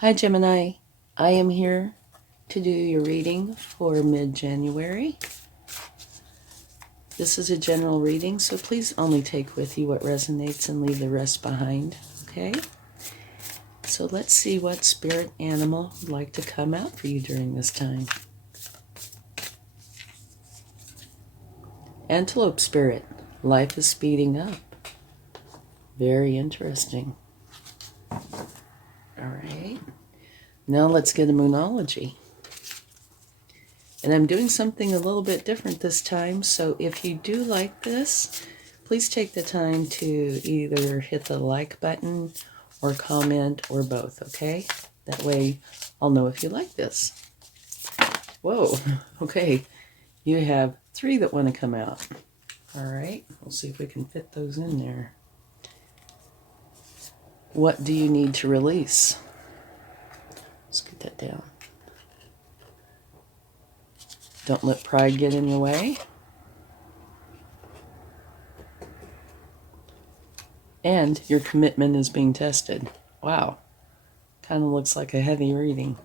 Hi Gemini, I am here to do your reading for mid-January. This is a general reading, so please only take with you what resonates and leave the rest behind, okay? So let's see what spirit animal would like to come out for you during this time. Antelope spirit, life is speeding up. Very interesting. All right. Now let's get a moonology. And I'm doing something a little bit different this time, so if you do like this, please take the time to either hit the like button or comment or both, okay? That way I'll know if you like this. Whoa, okay. You have 3 that want to come out. All right, we'll see if we can fit those in there. What do you need to release? Let's get that down. Don't let pride get in your way. And your commitment is being tested. Wow. Kind of looks like a heavy reading.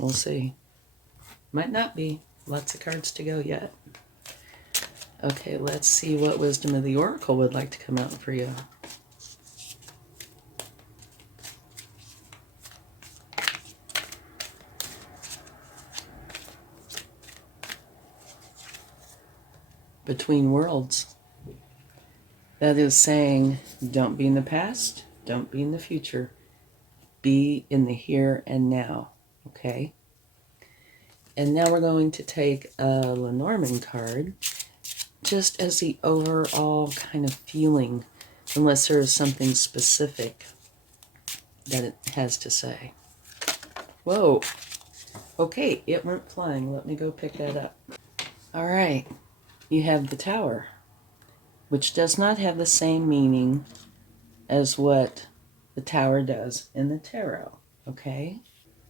We'll see. Might not be. Lots of cards to go yet. Okay, let's see what wisdom of the oracle would like to come out for you. Between worlds. That is saying, don't be in the past, don't be in the future. Be in the here and now, okay? And now we're going to take a Lenormand card, just as the overall kind of feeling, unless there is something specific that it has to say. Whoa. Okay, it went flying. Let me go pick that up. All right. You have the Tower, which does not have the same meaning as what the Tower does in the tarot, okay?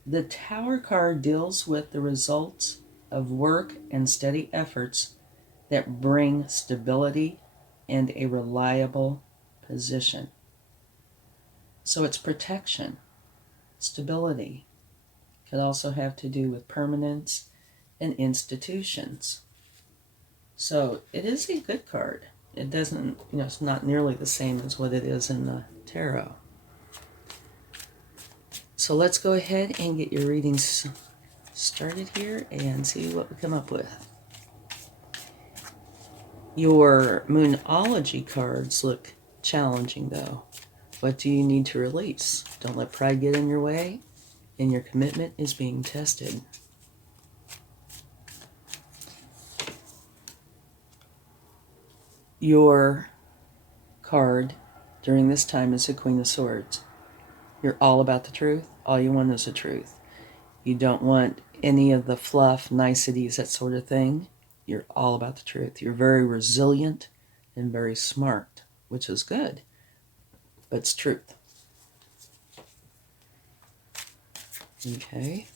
The Tower card deals with the results of work and steady efforts that bring stability and a reliable position. So it's protection, stability. Could also have to do with permanence and institutions. So it is a good card. It doesn't, it's not nearly the same as what it is in the tarot. So let's go ahead and get your readings started here and see what we come up with. Your Moonology cards look challenging though. What do you need to release? Don't let pride get in your way, and your commitment is being tested. Your card during this time is the Queen of Swords. You're all about the truth. All you want is the truth. You don't want any of the fluff, niceties, that sort of thing. You're all about the truth. You're very resilient and very smart, which is good, but it's truth. Okay.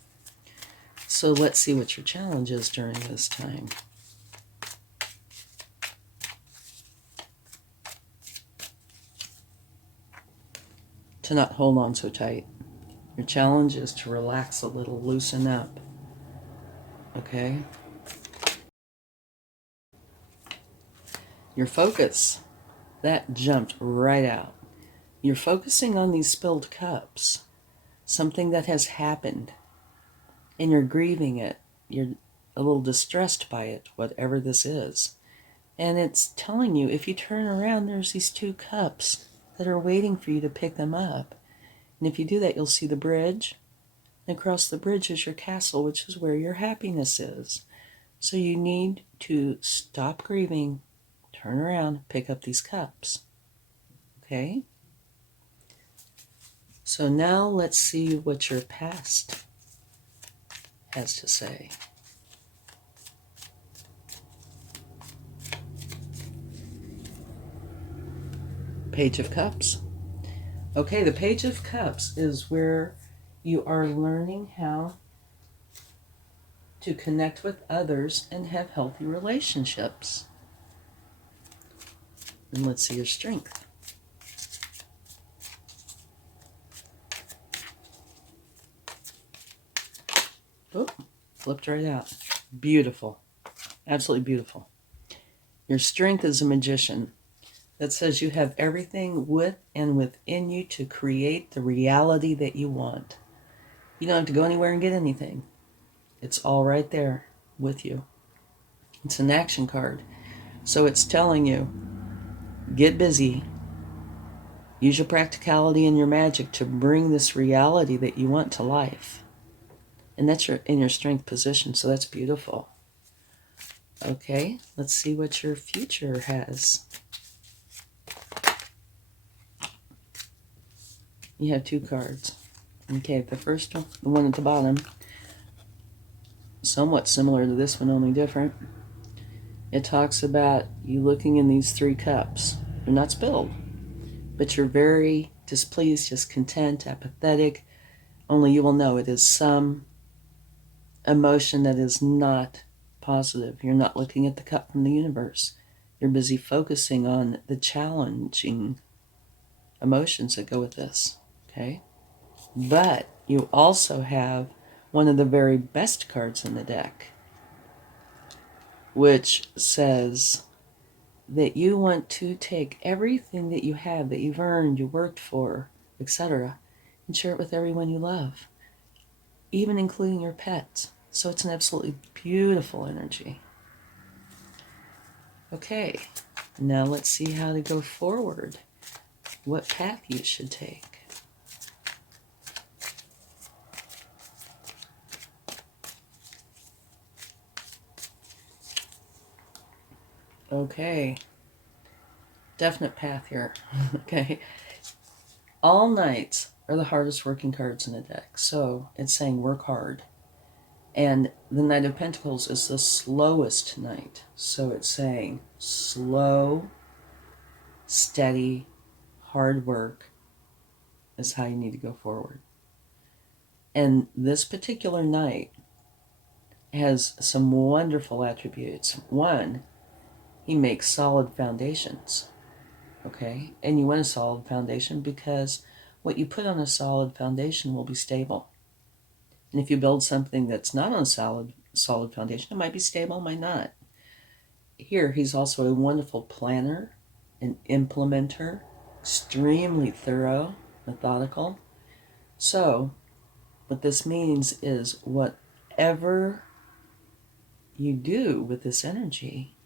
So let's see what your challenge is during this time. To not hold on so tight. Your challenge is to relax a little, loosen up. Okay? Your focus, that jumped right out. You're focusing on these spilled cups, something that has happened, and you're grieving it. You're a little distressed by it, whatever this is. And it's telling you, if you turn around, there's these 2 cups that are waiting for you to pick them up. And if you do that, you'll see the bridge. And across the bridge is your castle, which is where your happiness is. So you need to stop grieving, turn around, pick up these cups. Okay? So now let's see what your past has to say. Page of Cups. Okay, the Page of Cups is where you are learning how to connect with others and have healthy relationships. And let's see your strength. Oh, flipped right out. Beautiful. Absolutely beautiful. Your strength is a magician. That says you have everything with and within you to create the reality that you want. You don't have to go anywhere and get anything. It's all right there with you. It's an action card. So it's telling you, get busy. Use your practicality and your magic to bring this reality that you want to life. And that's in your strength position, so that's beautiful. Okay, let's see what your future has. You have 2 cards. Okay, the first one, the one at the bottom, somewhat similar to this one, only different. It talks about you looking in these 3 cups. They're not spilled, but you're very displeased, discontent, apathetic. Only you will know it is some emotion that is not positive. You're not looking at the cup from the universe. You're busy focusing on the challenging emotions that go with this, okay? But you also have one of the very best cards in the deck, which says that you want to take everything that you have, that you've earned, you worked for, etc., and share it with everyone you love, even including your pets. So it's an absolutely beautiful energy. Okay, now let's see how to go forward, what path you should take. Okay, definite path here. Okay, all nights are the hardest working cards in the deck, so it's saying work hard. And the Knight of Pentacles is the slowest knight, so it's saying slow, steady, hard work is how you need to go forward. And this particular knight has some wonderful attributes. One, he makes solid foundations, okay? And you want a solid foundation because what you put on a solid foundation will be stable. And if you build something that's not on a solid foundation, it might be stable, it might not. Here, he's also a wonderful planner, an implementer, extremely thorough, methodical. So, what this means is whatever you do with this energy,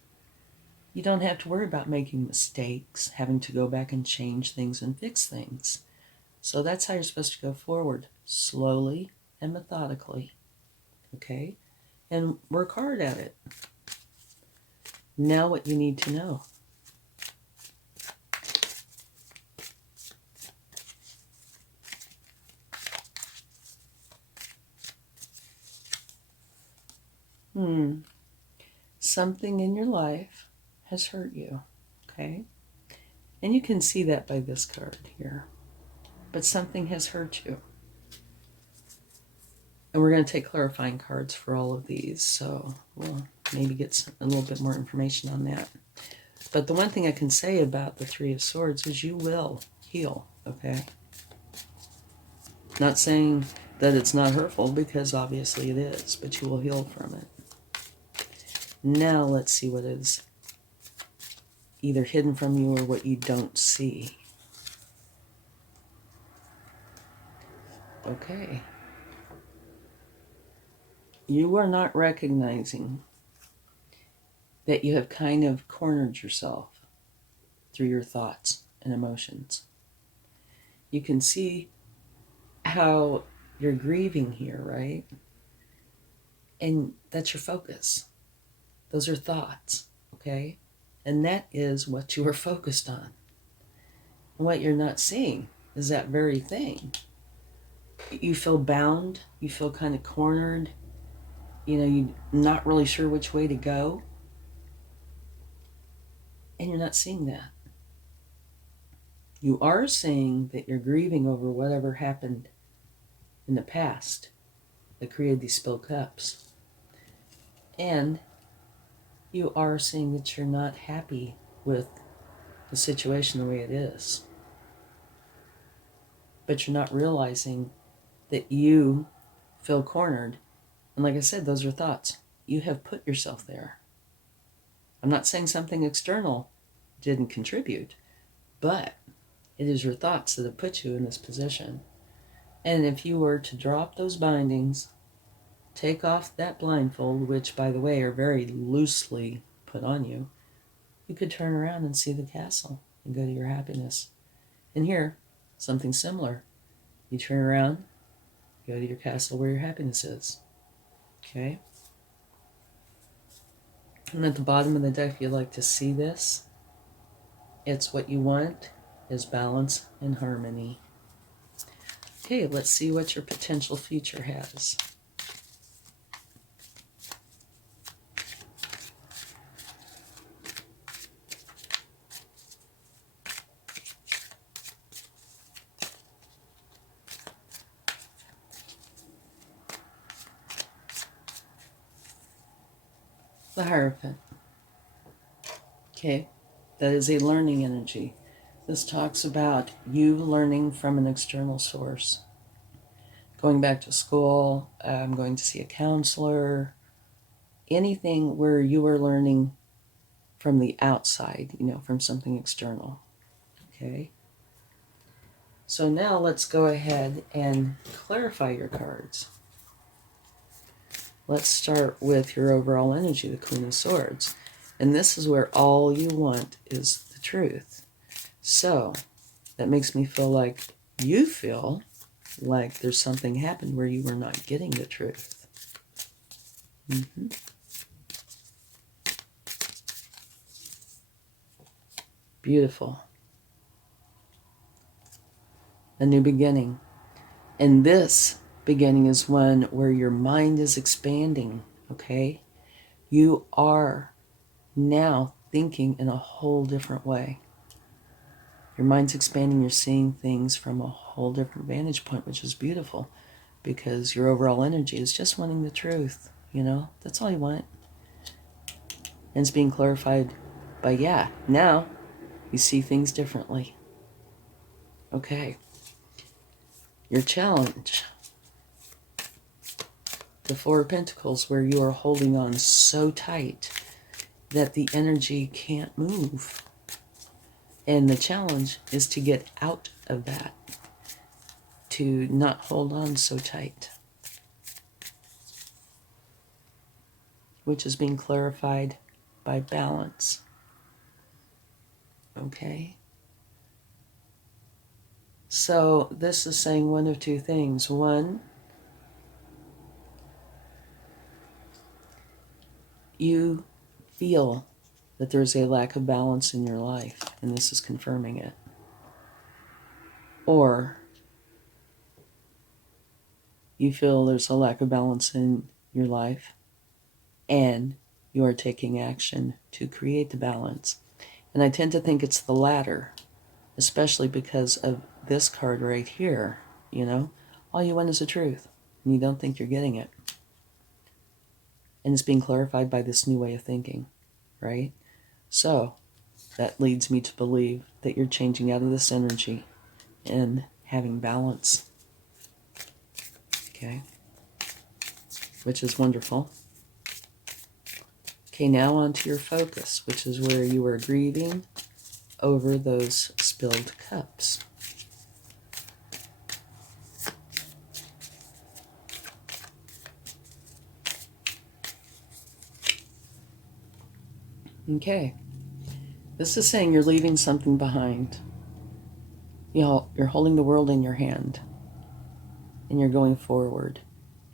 you don't have to worry about making mistakes, having to go back and change things and fix things. So that's how you're supposed to go forward, slowly and methodically, okay? And work hard at it. Now what you need to know. Something in your life has hurt you, okay? And you can see that by this card here. But something has hurt you. And we're going to take clarifying cards for all of these, so we'll maybe get a little bit more information on that. But the one thing I can say about the Three of Swords is you will heal, okay? Not saying that it's not hurtful, because obviously it is, but you will heal from it. Now let's see what is either hidden from you or what you don't see. Okay. You are not recognizing that you have kind of cornered yourself through your thoughts and emotions. You can see how you're grieving here, right? And that's your focus. Those are thoughts, okay? And that is what you are focused on. And what you're not seeing is that very thing. You feel bound, you feel kind of cornered, you're not really sure which way to go. And you're not seeing that. You are seeing that you're grieving over whatever happened in the past that created these spilled cups. And you are seeing that you're not happy with the situation the way it is. But you're not realizing that you feel cornered And like I said, those are thoughts. You have put yourself there. I'm not saying something external didn't contribute, but it is your thoughts that have put you in this position. And if you were to drop those bindings, take off that blindfold, which, by the way, are very loosely put on you, you could turn around and see the castle and go to your happiness. And here, something similar. You turn around, go to your castle where your happiness is. Okay? And at the bottom of the deck, you'd like to see this. It's what you want is balance and harmony. Okay, let's see what your potential future has. The Hierophant. Okay, that is a learning energy. This talks about you learning from an external source. Going back to school, going to see a counselor, anything where you are learning from the outside, from something external. Okay? So now let's go ahead and clarify your cards. Let's start with your overall energy, the Queen of Swords. And this is where all you want is the truth. So that makes me feel like you feel like there's something happened where you were not getting the truth. Mm-hmm. Beautiful. A new beginning. And this beginning is one where your mind is expanding, okay? You are now thinking in a whole different way. Your mind's expanding, you're seeing things from a whole different vantage point, which is beautiful because your overall energy is just wanting the truth, That's all you want. And it's being clarified by, now you see things differently. Okay. Your challenge. The Four of Pentacles, where you are holding on so tight that the energy can't move. And the challenge is to get out of that, to not hold on so tight, which is being clarified by balance. Okay? So this is saying one of two things. One, you feel that there's a lack of balance in your life, and this is confirming it. Or you feel there's a lack of balance in your life, and you are taking action to create the balance. And I tend to think it's the latter, especially because of this card right here, All you want is the truth, and you don't think you're getting it. And it's being clarified by this new way of thinking, right? So that leads me to believe that you're changing out of this energy and having balance. Okay? Which is wonderful. Okay, now on to your focus, which is where you are grieving over those spilled cups. Okay. This is saying you're leaving something behind. You're holding the world in your hand, and you're going forward.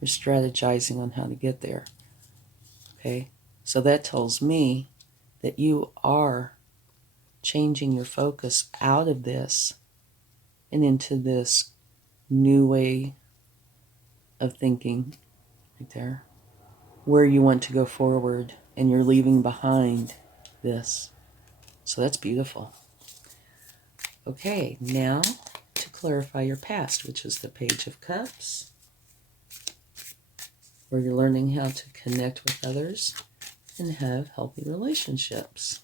You're strategizing on how to get there. Okay? So that tells me that you are changing your focus out of this and into this new way of thinking right there, where you want to go forward, and you're leaving behind this. So that's beautiful. Okay, now to clarify your past, which is the Page of Cups, where you're learning how to connect with others and have healthy relationships.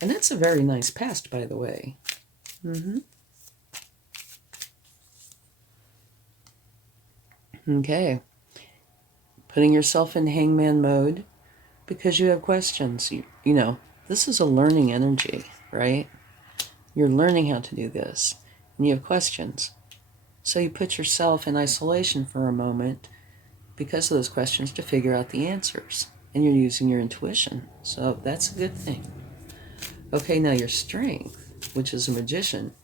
And that's a very nice past, by the way. Okay. putting yourself in hangman mode because you have questions. You know, this is a learning energy, right? You're learning how to do this, and you have questions. So you put yourself in isolation for a moment because of those questions to figure out the answers. And you're using your intuition. So that's a good thing. Okay, now your strength, which is a magician.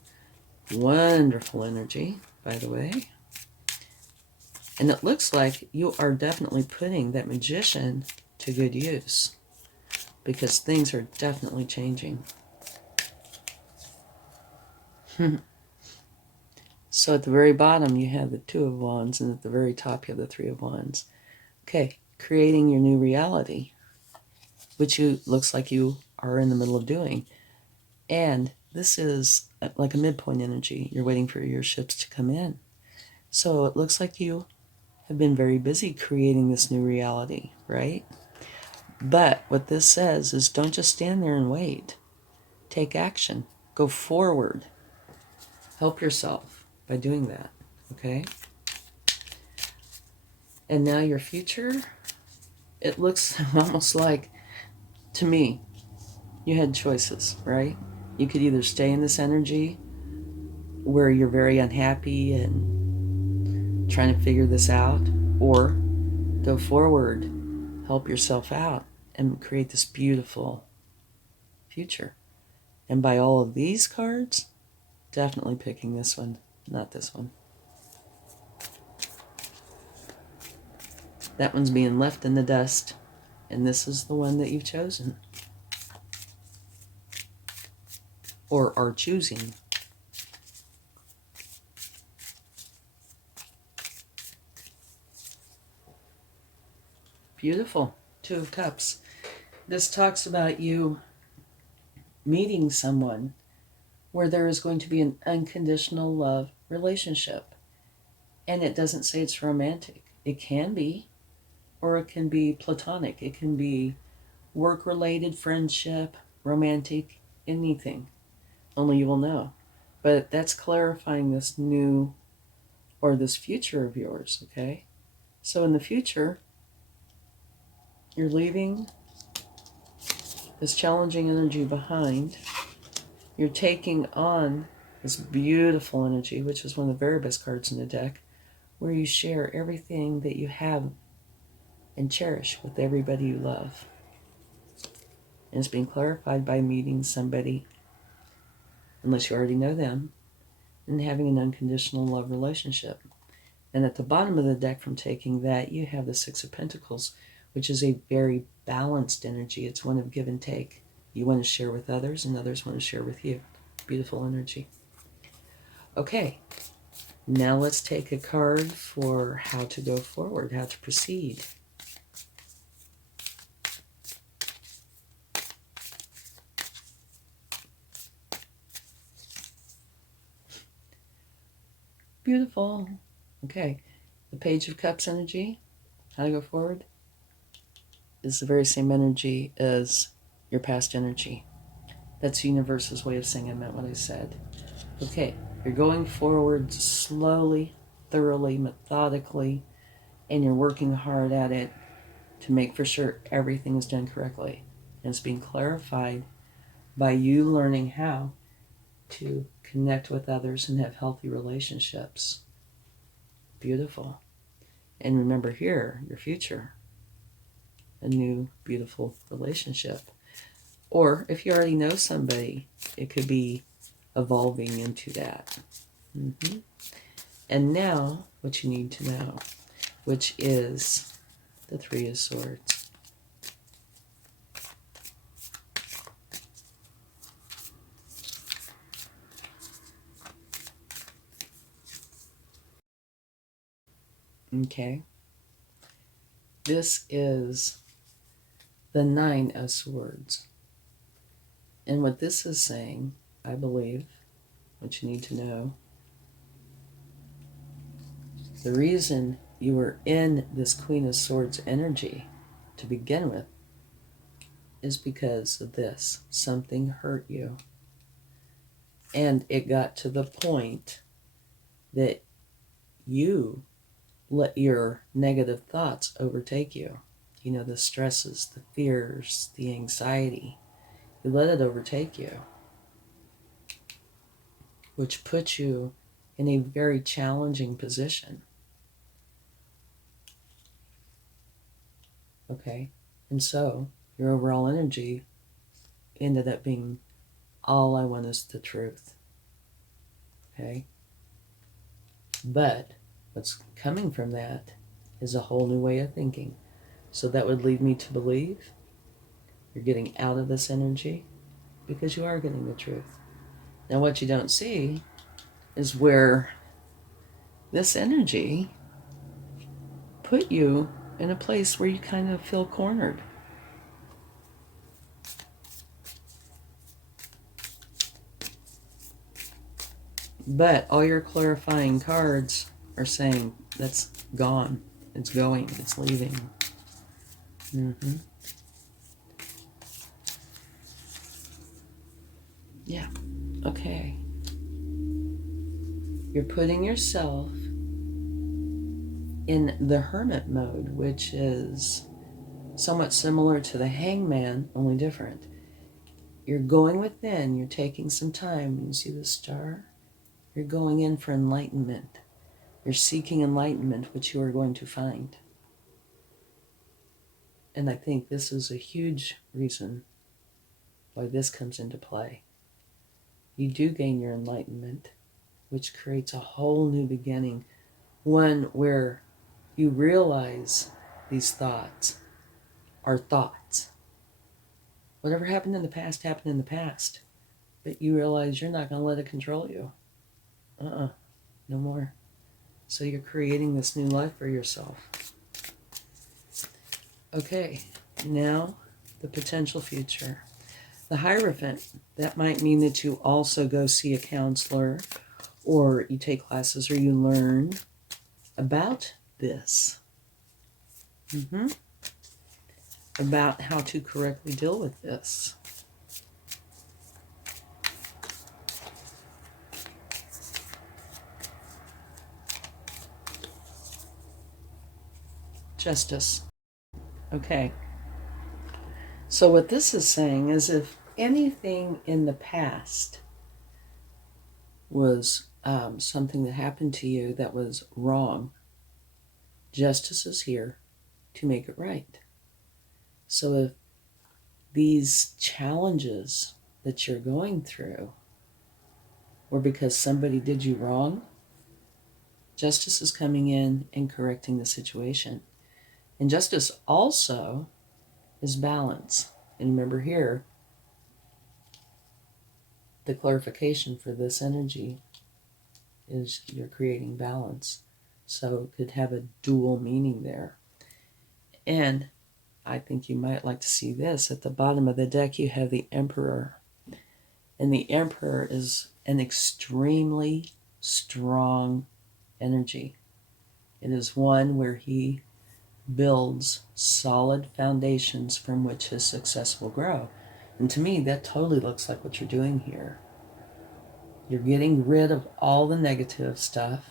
Wonderful energy, by the way. And it looks like you are definitely putting that magician to good use because things are definitely changing. So at the very bottom, you have the Two of Wands, and at the very top, you have the Three of Wands. Okay, creating your new reality, which looks like you are in the middle of doing. And this is like a midpoint energy. You're waiting for your ships to come in. So it looks like you have been very busy creating this new reality, right? But what this says is don't just stand there and wait. Take action. Go forward. Help yourself by doing that, okay? And now your future, it looks almost like, to me, you had choices, right? You could either stay in this energy where you're very unhappy and trying to figure this out, or go forward, help yourself out, and create this beautiful future. And by all of these cards, definitely picking this one, not this one. That one's being left in the dust, and this is the one that you've chosen. Or are choosing. Beautiful. Two of Cups. This talks about you meeting someone where there is going to be an unconditional love relationship. And it doesn't say it's romantic. It can be, or it can be platonic. It can be work-related, friendship, romantic, anything. Only you will know. But that's clarifying this new, or this future of yours, okay? So in the future, you're leaving this challenging energy behind. You're taking on this beautiful energy, which is one of the very best cards in the deck, where you share everything that you have and cherish with everybody you love. And it's being clarified by meeting somebody, unless you already know them, and having an unconditional love relationship. And at the bottom of the deck from taking that, you have the Six of Pentacles, which is a very balanced energy. It's one of give and take. You want to share with others, and others want to share with you. Beautiful energy. Okay, now let's take a card for how to go forward, how to proceed. Beautiful. Okay, the Page of Cups energy, how to go forward, is the very same energy as your past energy. That's the universe's way of saying I meant what I said. Okay, you're going forward slowly, thoroughly, methodically, and you're working hard at it to make for sure everything is done correctly. And it's being clarified by you learning how to connect with others and have healthy relationships. Beautiful. And remember here, your future, a new beautiful relationship. Or if you already know somebody, it could be evolving into that. And now, what you need to know, which is the Three of Swords. Okay. This is the Nine of Swords. And what this is saying, I believe, what you need to know, the reason you were in this Queen of Swords energy to begin with is because of this. Something hurt you. And it got to the point that you let your negative thoughts overtake you. You know, the stresses, the fears, the anxiety. You let it overtake you, which puts you in a very challenging position. Okay? And so your overall energy ended up being, all I want is the truth. Okay? But what's coming from that is a whole new way of thinking. So that would lead me to believe you're getting out of this energy because you are getting the truth. Now, what you don't see is where this energy put you in a place where you kind of feel cornered. But all your clarifying cards are saying that's gone. It's going. It's leaving. Mm-hmm. Yeah. Okay. You're putting yourself in the hermit mode, which is somewhat similar to the hangman, only different. You're going within. You're taking some time. You see the star? You're going in for enlightenment. You're seeking enlightenment, which you are going to find. And I think this is a huge reason why this comes into play. You do gain your enlightenment, which creates a whole new beginning, one where you realize these thoughts are thoughts. Whatever happened in the past happened in the past, but you realize you're not going to let it control you. No more. So you're creating this new life for yourself. Okay, now the potential future. The Hierophant, that might mean that you also go see a counselor, or you take classes, or you learn about this. About how to correctly deal with this. Justice. Okay. So what this is saying is if anything in the past was something that happened to you that was wrong, justice is here to make it right. So if these challenges that you're going through were because somebody did you wrong, justice is coming in and correcting the situation. And justice also is balance. And remember here, the clarification for this energy is you're creating balance. So it could have a dual meaning there. And I think you might like to see this. At the bottom of the deck, you have the Emperor. And the Emperor is an extremely strong energy. It is one where he builds solid foundations from which his success will grow. And to me, that totally looks like what you're doing here. You're getting rid of all the negative stuff,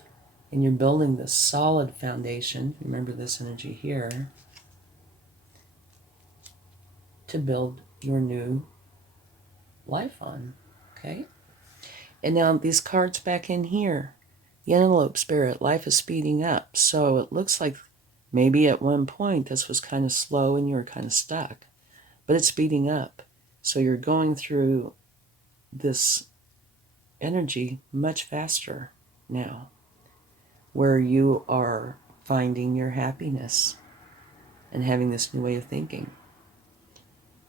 and you're building this solid foundation. Remember this energy here, to build your new life on. Okay? And now these cards back in here, the Antelope Spirit, life is speeding up. So it looks like maybe at one point this was kind of slow and you were kind of stuck, but it's speeding up. So you're going through this energy much faster now, where you are finding your happiness and having this new way of thinking.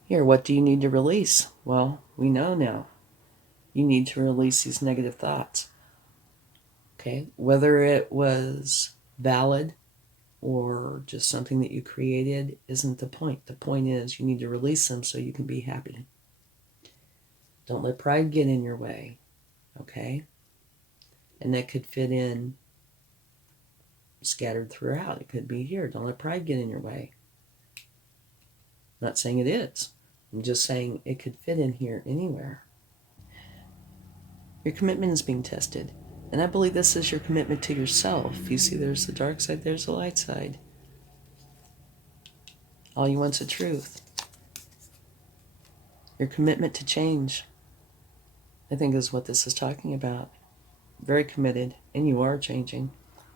Here, what do you need to release? Well, we know now. You need to release these negative thoughts. Okay, whether it was valid or just something that you created isn't the point. The point is you need to release them so you can be happy. Don't let pride get in your way, okay? And that could fit in scattered throughout. It could be here. Don't let pride get in your way. I'm not saying it is. I'm just saying it could fit in here anywhere. Your commitment is being tested. And I believe this is your commitment to yourself. You see, there's the dark side, there's the light side. All you want's the truth. Your commitment to change, I think, is what this is talking about. Very committed, and you are changing.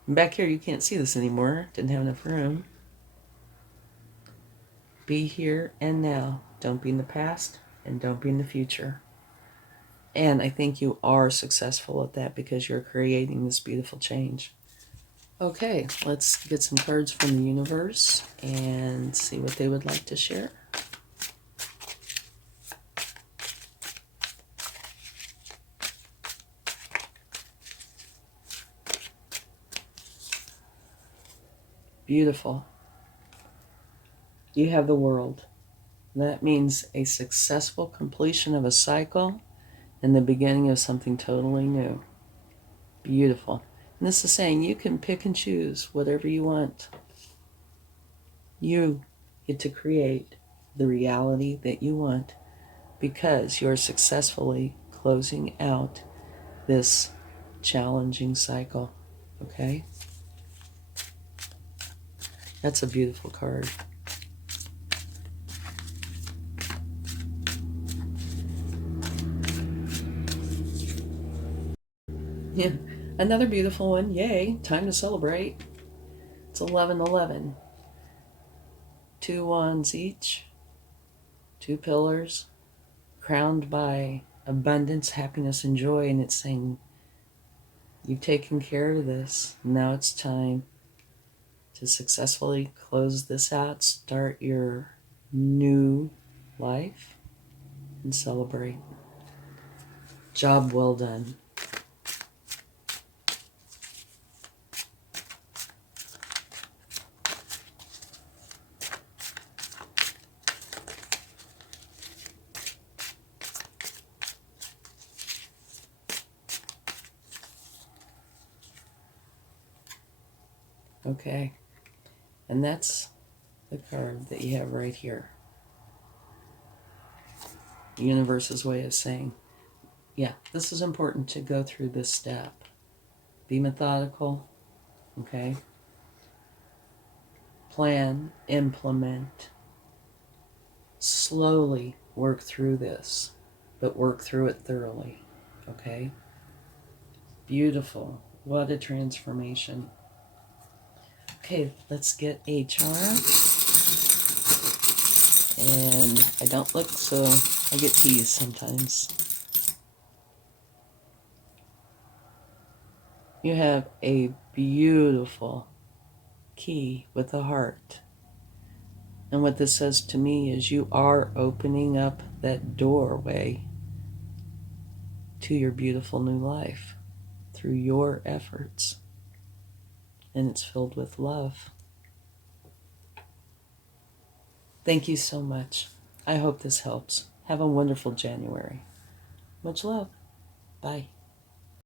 And back here, you can't see this anymore. Didn't have enough room. Be here and now. Don't be in the past, and don't be in the future. And I think you are successful at that because you're creating this beautiful change. Okay, let's get some cards from the universe and see what they would like to share. Beautiful. You have the World. That means a successful completion of a cycle and the beginning of something totally new. Beautiful. And this is saying you can pick and choose whatever you want. You get to create the reality that you want because you're successfully closing out this challenging cycle. Okay? That's a beautiful card. Yeah, another beautiful one. Yay, time to celebrate. It's 11:11. 2 wands each, 2 pillars, crowned by abundance, happiness, and joy. And it's saying, you've taken care of this. Now it's time to successfully close this out, start your new life, and celebrate. Job well done. Okay, and that's the card that you have right here. The universe's way of saying, yeah, this is important to go through this step. Be methodical, okay? Plan, implement, slowly work through this, but work through it thoroughly, okay? Beautiful. What a transformation. Okay, let's get a charm. And I don't look, so I get teased sometimes. You have a beautiful key with a heart. And what this says to me is you are opening up that doorway to your beautiful new life through your efforts. And it's filled with love. Thank you so much. I hope this helps. Have a wonderful January. Much love. Bye.